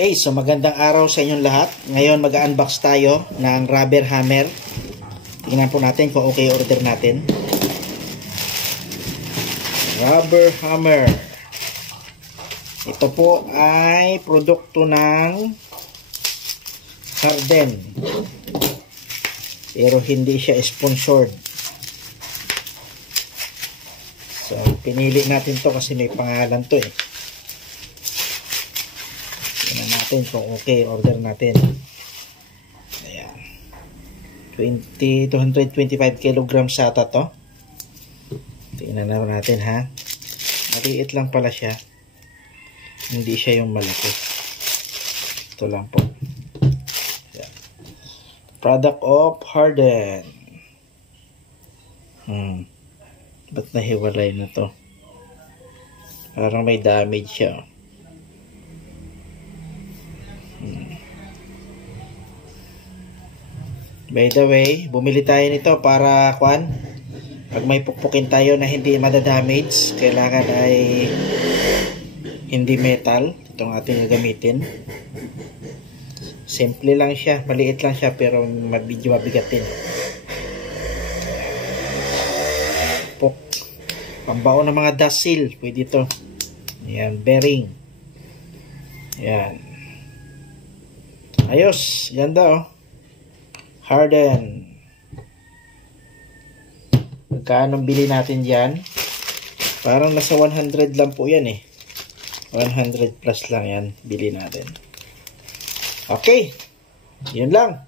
Okay, so magandang araw sa inyong lahat. Ngayon mag-unbox tayo ng rubber hammer. Tingnan po natin kung okay order natin. Rubber hammer. Ito po ay produkto ng Harden. Pero hindi siya sponsored. So, pinili natin to kasi may pangalan to eh. Kung okay order natin. Ayan. 225 kilograms ata to. Tingnan na natin ha. Maliit lang pala siya. Hindi siya yung malaki. Ito lang po. Ayan. Product of Harden. Ba't nahiwalay na to? Parang may damage siya. By the way, bumili tayo nito para pag may pukpukin tayo na hindi madadamage, kailangan ay hindi metal itong ating gagamitin. Simple lang siya, maliit lang siya pero medyo mabigat din. Pambaon ng mga dust seal, pwede ito. Ayan, bearing. Ayan. Ayos, ganda oh. Harden. Magkano bili natin dyan? Parang nasa 100 lang po yan eh. 100 plus lang yan. Bili natin. Okay. Yun lang.